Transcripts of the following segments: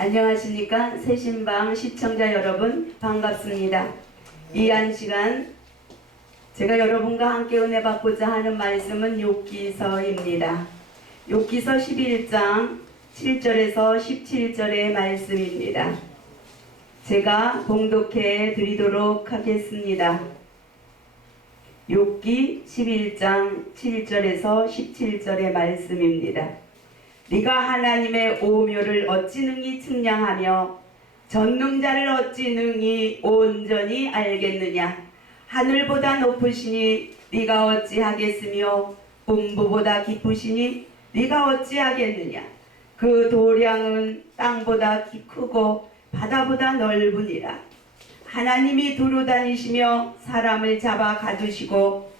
안녕하십니까. 새신방 시청자 여러분 반갑습니다. 이 한 시간 제가 여러분과 함께 은혜 받고자 하는 말씀은 욥기서입니다. 욥기서 11장 7절에서 17절의 말씀입니다. 제가 봉독해 드리도록 하겠습니다. 욥기 11장 7절에서 17절의 말씀입니다. 네가 하나님의 오묘를 어찌 능히 측량하며 전능자를 어찌 능히 온전히 알겠느냐. 하늘보다 높으시니 네가 어찌하겠으며 음부보다 깊으시니 네가 어찌하겠느냐. 그 도량은 땅보다 크고 바다보다 넓으니라. 하나님이 두루 다니시며 사람을 잡아 가두시고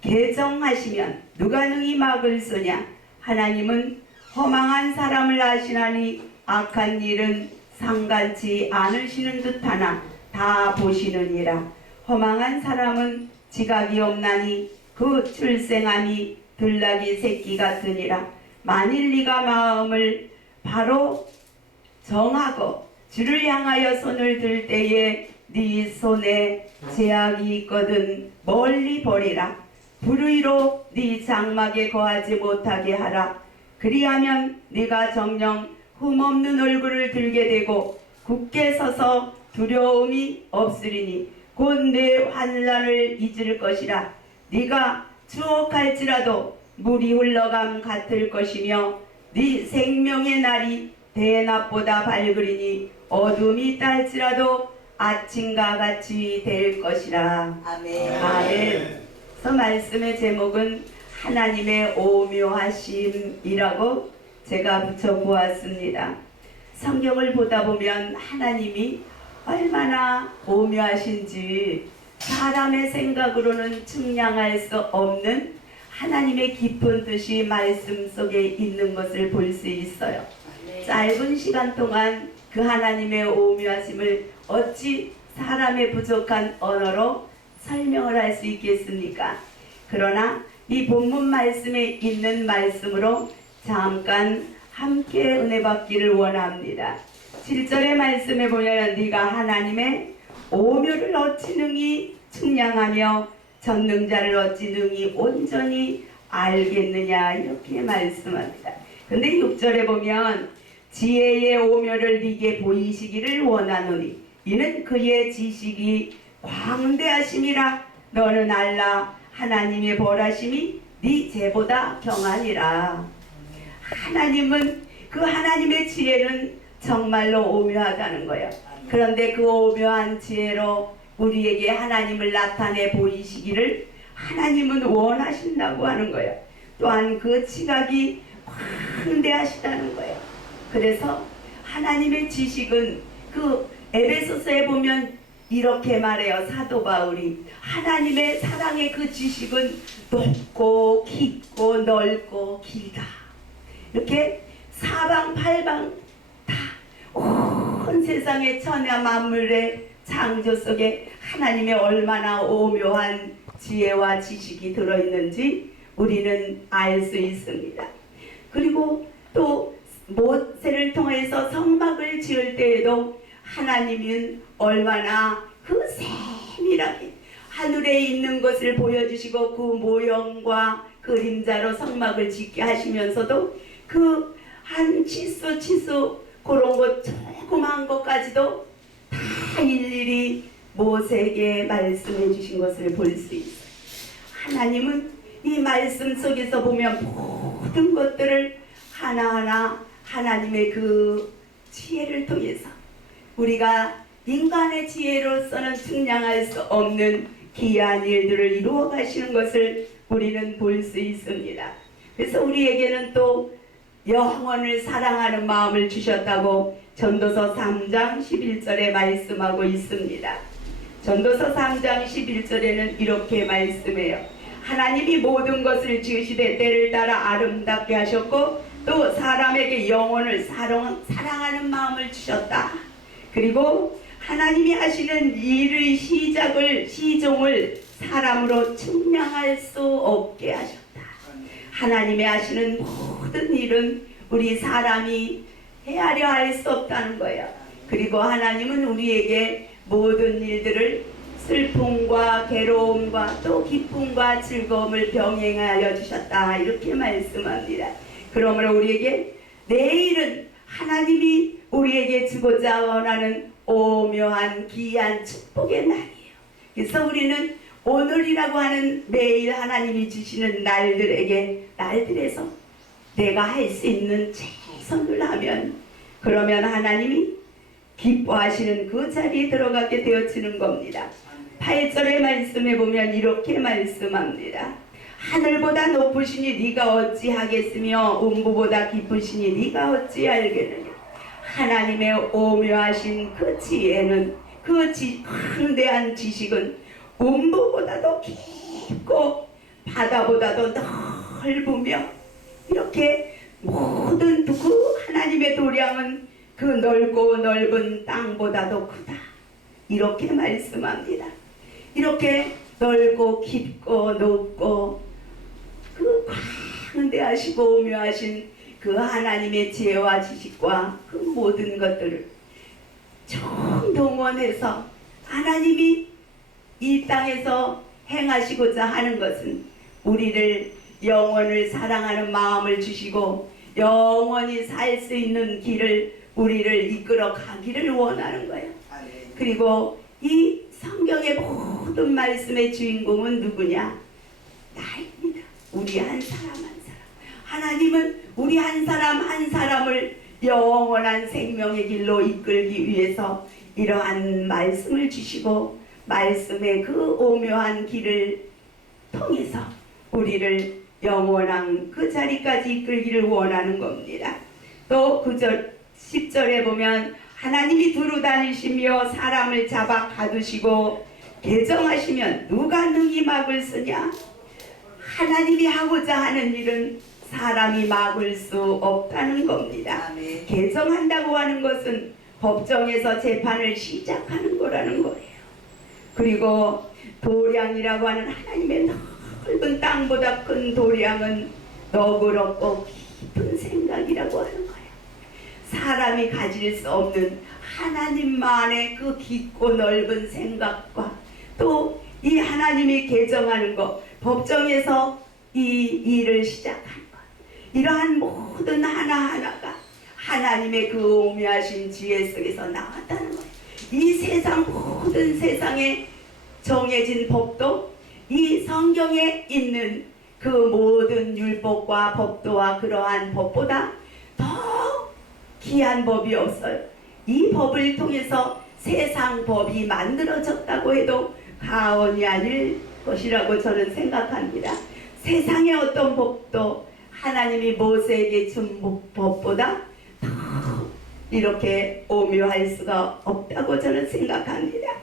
개정하시면 누가 능히 막을 쓰냐. 하나님은 허망한 사람을 아시나니 악한 일은 상관치 않으시는 듯하나 다 보시느니라. 허망한 사람은 지각이 없나니 그 출생함이 들나귀 새끼 같으니라. 만일 네가 마음을 바로 정하고 주를 향하여 손을 들 때에 네 손에 제약이 있거든 멀리 버리라. 불의로 네 장막에 거하지 못하게 하라. 그리하면 네가 정녕 흠없는 얼굴을 들게 되고 굳게 서서 두려움이 없으리니 곧 내 환난을 잊을 것이라. 네가 추억할지라도 물이 흘러감 같을 것이며 네 생명의 날이 대낮보다 밝으리니 어둠이 딸지라도 아침과 같이 될 것이라. 아멘. 아멘. 그래서 말씀의 제목은 하나님의 오묘하심이라고 제가 붙여보았습니다. 성경을 보다 보면 하나님이 얼마나 오묘하신지 사람의 생각으로는 측량할 수 없는 하나님의 깊은 뜻이 말씀 속에 있는 것을 볼 수 있어요. 짧은 시간 동안 그 하나님의 오묘하심을 어찌 사람의 부족한 언어로 설명을 할 수 있겠습니까? 그러나 이 본문 말씀에 있는 말씀으로 잠깐 함께 은혜 받기를 원합니다. 7절의 말씀에 보면 네가 하나님의 오묘를 어찌 능히 측량하며 전능자를 어찌 능히 온전히 알겠느냐 이렇게 말씀합니다. 근데 6절에 보면 지혜의 오묘를 네게 보이시기를 원하노니 이는 그의 지식이 광대하심이라. 너는 알라. 하나님의 벌하심이 네 죄보다 경하니라. 하나님은 그 하나님의 지혜는 정말로 오묘하다는 거예요. 그런데 그 오묘한 지혜로 우리에게 하나님을 나타내 보이시기를 하나님은 원하신다고 하는 거예요. 또한 그 지각이 광대하시다는 거예요. 그래서 하나님의 지식은 그 에베소서에 보면 이렇게 말해요. 사도 바울이 하나님의 사랑의 그 지식은 높고 깊고 넓고 길다. 이렇게 사방팔방 다 온 세상의 천하 만물의 창조 속에 하나님의 얼마나 오묘한 지혜와 지식이 들어있는지 우리는 알 수 있습니다. 그리고 또 모세를 통해서 성막을 지을 때에도 하나님은 얼마나 그 세밀하게 하늘에 있는 것을 보여주시고 그 모형과 그림자로 성막을 짓게 하시면서도 그 한 치수 그런 것 조그만 것까지도 다 일일이 모세에게 말씀해 주신 것을 볼 수 있어요. 하나님은 이 말씀 속에서 보면 모든 것들을 하나하나 하나님의 그 지혜를 통해서 우리가 인간의 지혜로서는 측량할 수 없는 기이한 일들을 이루어 가시는 것을 우리는 볼 수 있습니다. 그래서 우리에게는 또 영혼을 사랑하는 마음을 주셨다고 전도서 3장 11절에 말씀하고 있습니다. 전도서 3장 11절에는 이렇게 말씀해요. 하나님이 모든 것을 지으시되 때를 따라 아름답게 하셨고 또 사람에게 영혼을 사랑하는 마음을 주셨다. 그리고 하나님이 하시는 일의 시종을 사람으로 측량할 수 없게 하셨다. 하나님이 하시는 모든 일은 우리 사람이 헤아려 할 수 없다는 거예요. 그리고 하나님은 우리에게 모든 일들을 슬픔과 괴로움과 또 기쁨과 즐거움을 병행하여 주셨다, 이렇게 말씀합니다. 그러므로 우리에게 내일은 하나님이 우리에게 주고자 원하는 오묘한 귀한 축복의 날이에요. 그래서 우리는 오늘이라고 하는 매일 하나님이 주시는 날들에서 내가 할 수 있는 최선을 하면, 그러면 하나님이 기뻐하시는 그 자리에 들어가게 되어지는 겁니다. 8절의 말씀에 보면 이렇게 말씀합니다. 하늘보다 높으시니 네가 어찌하겠으며 음부보다 깊으시니 네가 어찌 알겠느냐. 하나님의 오묘하신 그 지혜는, 그 광대한 지식은 음부보다도 깊고 바다보다도 넓으며, 이렇게 모든 그 하나님의 도량은 그 넓고 넓은 땅보다도 크다, 이렇게 말씀합니다. 이렇게 넓고 깊고 높고 그 광대하시고 오묘하신 그 하나님의 지혜와 지식과 그 모든 것들을 총동원해서 하나님이 이 땅에서 행하시고자 하는 것은 우리를 영원을 사랑하는 마음을 주시고 영원히 살 수 있는 길을 우리를 이끌어 가기를 원하는 거예요. 그리고 이 성경의 모든 말씀의 주인공은 누구냐? 나입니다. 우리 한 사람 한 사람. 하나님은 우리 한 사람 한 사람을 영원한 생명의 길로 이끌기 위해서 이러한 말씀을 주시고 말씀의 그 오묘한 길을 통해서 우리를 영원한 그 자리까지 이끌기를 원하는 겁니다. 또 9절 10절에 보면 하나님이 두루 다니시며 사람을 잡아 가두시고 개정하시면 누가 능히 막을 쓰냐. 하나님이 하고자 하는 일은 사람이 막을 수 없다는 겁니다. 개정한다고 하는 것은 법정에서 재판을 시작하는 거라는 거예요. 그리고 도량이라고 하는 하나님의 넓은 땅보다 큰 도량은 너그럽고 깊은 생각이라고 하는 거예요. 사람이 가질 수 없는 하나님만의 그 깊고 넓은 생각과 또 이 하나님이 개정하는 것, 법정에서 이 일을 시작한 것, 이러한 모든 하나하나가 하나님의 그 오묘하신 지혜 속에서 나왔다는 거예요. 이 세상 모든 세상에 정해진 법도 이 성경에 있는 그 모든 율법과 법도와 그러한 법보다 더 귀한 법이 없어요. 이 법을 통해서 세상 법이 만들어졌다고 해도 과언이 아닐 것이라고 저는 생각합니다. 세상의 어떤 법도 하나님이 모세에게 준 법보다 더 이렇게 오묘할 수가 없다고 저는 생각합니다.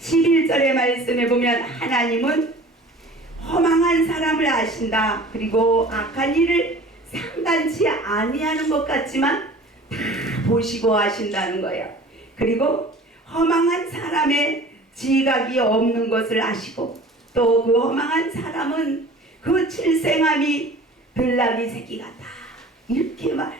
11절의 말씀에 보면 하나님은 허망한 사람을 아신다. 그리고 악한 일을 상단치 아니하는 것 같지만 다 보시고 아신다는 거예요. 그리고 허망한 사람의 지각이 없는 것을 아시고 또 그 허망한 사람은 그 칠생함이 들나귀 새끼 같다, 이렇게 말해요.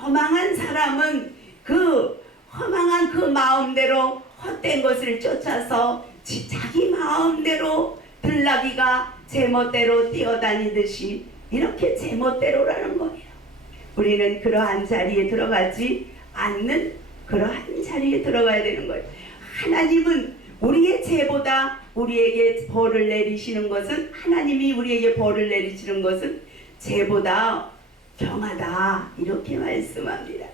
허망한 사람은 그 허망한 그 마음대로 헛된 것을 쫓아서 자기 마음대로 들나귀가 제멋대로 뛰어다니듯이 이렇게 제멋대로라는 거예요. 우리는 그러한 자리에 들어가지 않는 그러한 자리에 들어가야 되는 거예요. 하나님은 우리의 죄보다 우리에게 벌을 내리시는 것은, 하나님이 우리에게 벌을 내리시는 것은 죄보다 경하다, 이렇게 말씀합니다.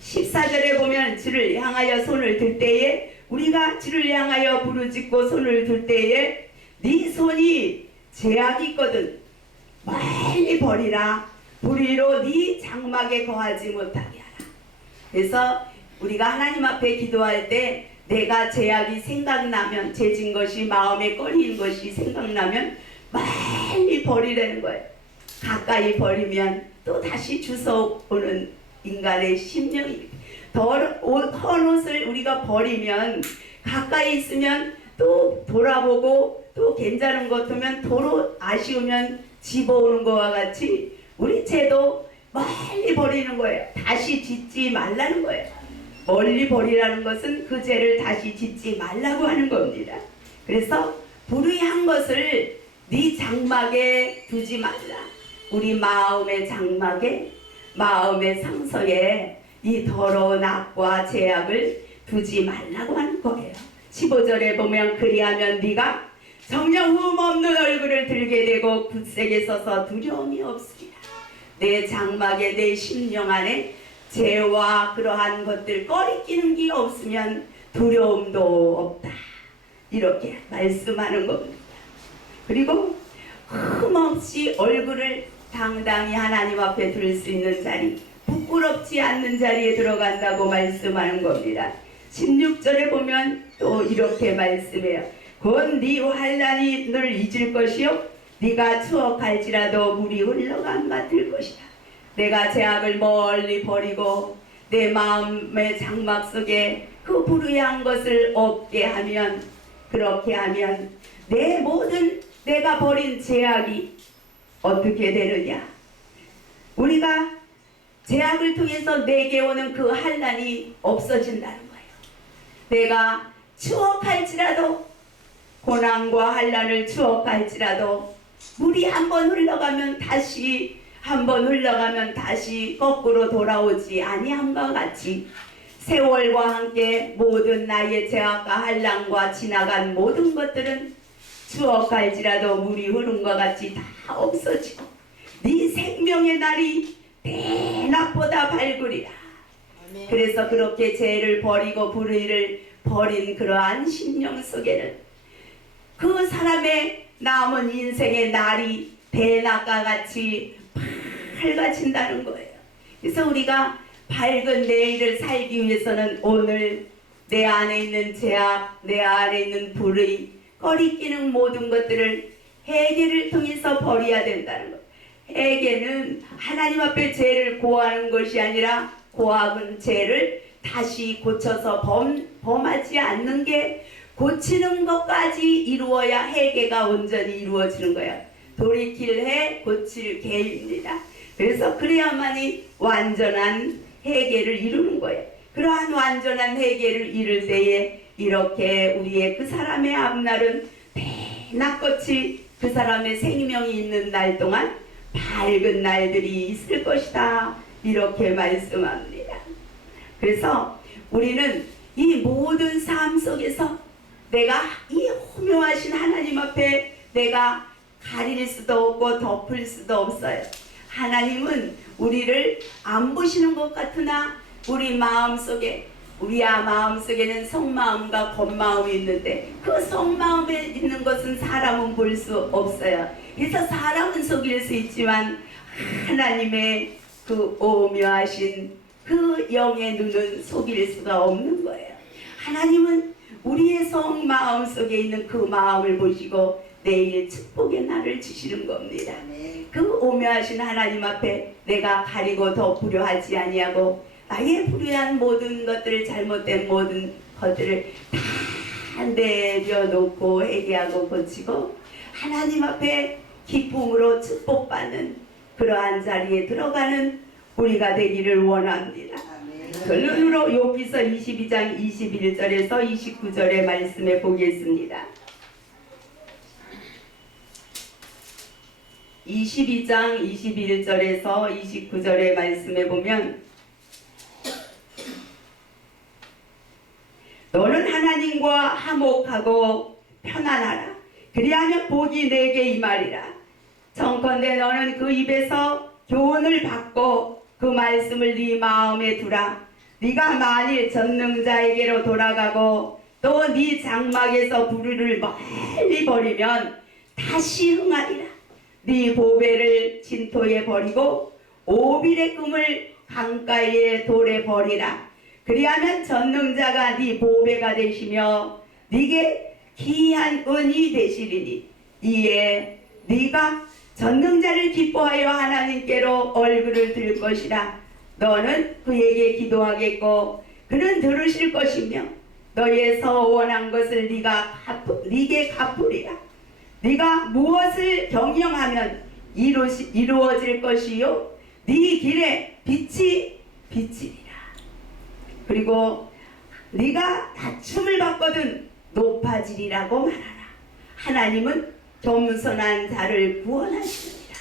14절에 보면 주를 향하여 손을 들 때에, 우리가 주를 향하여 부르짖고 손을 들 때에 네 손이 죄악이 있거든 멀리 버리라. 불의로 네 장막에 거하지 못하게 하라. 그래서 우리가 하나님 앞에 기도할 때 내가 죄악이 생각나면, 죄진 것이 마음에 꺼리는 것이 생각나면 멀리 버리라는 거예요. 가까이 버리면 또 다시 주워오는 인간의 심령입니다. 헌 옷을 우리가 버리면 가까이 있으면 또 돌아보고 또 괜찮은 것 같으면 도로 아쉬우면 집어오는 것과 같이 우리 죄도 멀리 버리는 거예요. 다시 짓지 말라는 거예요. 멀리 버리라는 것은 그 죄를 다시 짓지 말라고 하는 겁니다. 그래서 불의한 것을 네 장막에 두지 말라. 우리 마음의 장막에, 마음의 상서에 이 더러운 악과 죄악을 두지 말라고 하는 거예요. 15절에 보면 그리하면 네가 정녕 흠없는 얼굴을 들게 되고 굳세게 서서 두려움이 없으리라. 내 장막에, 내 심령 안에 죄와 그러한 것들 꺼리끼는 게 없으면 두려움도 없다. 이렇게 말씀하는 겁니다. 그리고 흠없이 얼굴을 당당히 하나님 앞에 둘 수 있는 자리, 부끄럽지 않는 자리에 들어간다고 말씀하는 겁니다. 16절에 보면 또 이렇게 말씀해요. 곧 네 환난이 늘 잊을 것이요 네가 추억할지라도 물이 흘러간 같을 것이다. 내가 죄악을 멀리 버리고 내 마음의 장막 속에 그 불의한 것을 없게 하면, 그렇게 하면 내 모든 내가 버린 죄악이 어떻게 되느냐? 우리가 죄악을 통해서 내게 오는 그 환난이 없어진다는 거예요. 내가 추억할지라도, 고난과 환난을 추억할지라도 물이 한번 흘러가면 다시, 한번 흘러가면 다시 거꾸로 돌아오지 아니함과 같이 세월과 함께 모든 나의 죄악과 환난과 지나간 모든 것들은 추억할지라도 물이 흐른 것 같이 다 없어지고 네 생명의 날이 대낮보다 밝으리라. 그래서 그렇게 죄를 버리고 불의를 버린 그러한 심령 속에는 그 사람의 남은 인생의 날이 대낮과 같이 밝아진다는 거예요. 그래서 우리가 밝은 내일을 살기 위해서는 오늘 내 안에 있는 죄악, 내 안에 있는 불의, 꺼리끼는 모든 것들을 회개를 통해서 버려야 된다는 것. 회개는 하나님 앞에 죄를 고하는 것이 아니라 고하는 죄를 다시 고쳐서 범하지 않는 게, 고치는 것까지 이루어야 회개가 온전히 이루어지는 거예요. 돌이킬 해 고칠 개입니다. 그래서 그래야만이 완전한 회개를 이루는 거예요. 그러한 완전한 회개를 이룰 때에 이렇게 우리의 그 사람의 앞날은 대낮같이 그 사람의 생명이 있는 날 동안 밝은 날들이 있을 것이다. 이렇게 말씀합니다. 그래서 우리는 이 모든 삶 속에서 내가 이 호명하신 하나님 앞에 내가 가릴 수도 없고 덮을 수도 없어요. 하나님은 우리를 안 보시는 것 같으나 우리 마음속에, 우리야 마음속에는 속마음과 겉마음이 있는데 그 속마음에 있는 것은 사람은 볼 수 없어요. 그래서 사람은 속일 수 있지만 하나님의 그 오묘하신 그 영의 눈은 속일 수가 없는 거예요. 하나님은 우리의 속마음 속에 있는 그 마음을 보시고 내일 축복의 날을 주시는 겁니다. 그 오묘하신 하나님 앞에 내가 가리고 덮으려 하지 아니하고 나의 불의한 모든 것들을, 잘못된 모든 것들을 다 내려놓고 회개하고 고치고 하나님 앞에 기쁨으로 축복받는 그러한 자리에 들어가는 우리가 되기를 원합니다. 결론으로 욥기서 22장 21절에서 29절의 말씀에 보겠습니다. 22장 21절에서 29절의 말씀에 보면 너는 하나님과 화목하고 편안하라. 그리하면 복이 내게 임하리라. 청컨대 너는 그 입에서 교훈을 받고 그 말씀을 네 마음에 두라. 네가 만일 전능자에게로 돌아가고 또 네 장막에서 불의를 멀리 버리면 다시 흥하리라. 네 보배를 진토에 버리고 오빌의 금을 강가의 돌에 버리라. 그리하면 전능자가 네 보배가 되시며 네게 귀한 은이 되시리니 이에 네가 전능자를 기뻐하여 하나님께로 얼굴을 들 것이라. 너는 그에게 기도하겠고 그는 들으실 것이며 너에서 원한 것을 네게 갚으리라. 네가 무엇을 경영하면 이루어질 것이요 네 길에 빛이 비치리라. 그리고 네가 낮춤을 받거든 높아지리라고 말하라. 하나님은 겸손한 자를 구원하시느니라.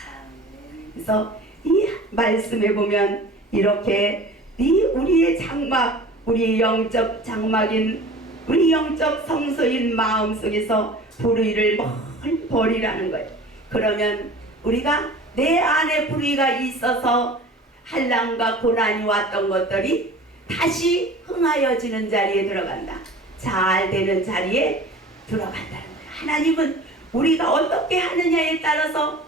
그래서 이 말씀에 보면 이렇게 우리의 장막, 우리 영적 장막인 우리 영적 성소인 마음속에서 불의를 멀리 버리라는 거예요. 그러면 우리가 내 안에 불의가 있어서 한란과 고난이 왔던 것들이 다시 흥하여지는 자리에 들어간다. 잘 되는 자리에 들어간다는 거예요. 하나님은 우리가 어떻게 하느냐에 따라서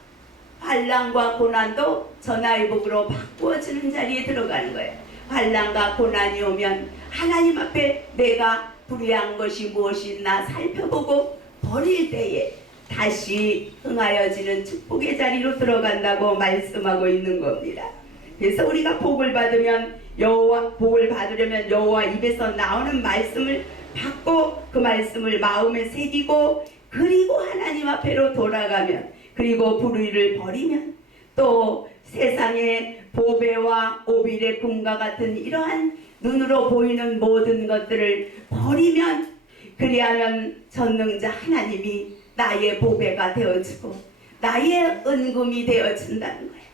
환난과 고난도 전화위복으로 바꾸어지는 자리에 들어가는 거예요. 환난과 고난이 오면 하나님 앞에 내가 불의한 것이 무엇이 있나 살펴보고 버릴 때에 다시 흥하여지는 축복의 자리로 들어간다고 말씀하고 있는 겁니다. 그래서 우리가 복을 받으면 복을 받으려면 여호와 입에서 나오는 말씀을 받고 그 말씀을 마음에 새기고 그리고 하나님 앞에로 돌아가면 그리고 불의를 버리면 또 세상의 보배와 오빌의 금과 같은 이러한 눈으로 보이는 모든 것들을 버리면 그리하면 전능자 하나님이 나의 보배가 되어지고 나의 은금이 되어진다는 거예요.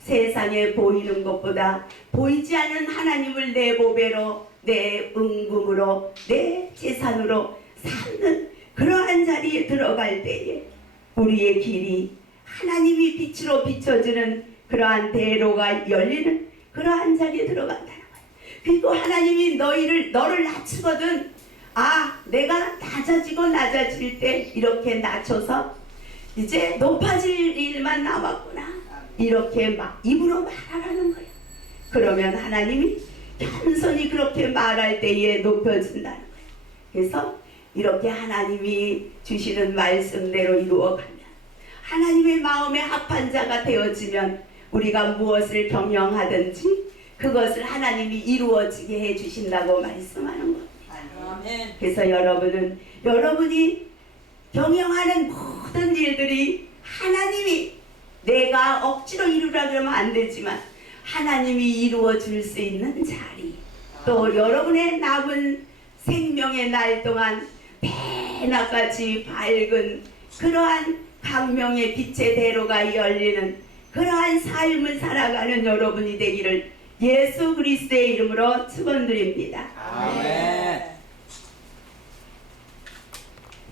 세상에 보이는 것보다 보이지 않는 하나님을 내 보배로 내 은금으로 내 재산으로 삼는 그러한 자리에 들어갈 때에 우리의 길이 하나님이 빛으로 비춰지는 그러한 대로가 열리는 그러한 자리에 들어간다는 거예요. 그리고 하나님이 너를 낮추거든. 내가 낮아질 때 이렇게 낮춰서 이제 높아질 일만 남았구나. 이렇게 막 입으로 말하라는 거예요. 그러면 하나님이 겸손히 그렇게 말할 때에 높여진다는 거예요. 그래서 이렇게 하나님이 주시는 말씀대로 이루어가면 하나님의 마음에 합한 자가 되어지면 우리가 무엇을 경영하든지 그것을 하나님이 이루어지게 해주신다고 말씀하는 겁니다. 그래서 여러분이 경영하는 모든 일들이 하나님이 내가 억지로 이루라 그러면 안 되지만 하나님이 이루어 줄 수 있는 자리, 또 여러분의 남은 생명의 날 동안 대낮같이 밝은 그러한 광명의 빛의 대로가 열리는 그러한 삶을 살아가는 여러분이 되기를 예수 그리스도의 이름으로 축원드립니다. 아멘.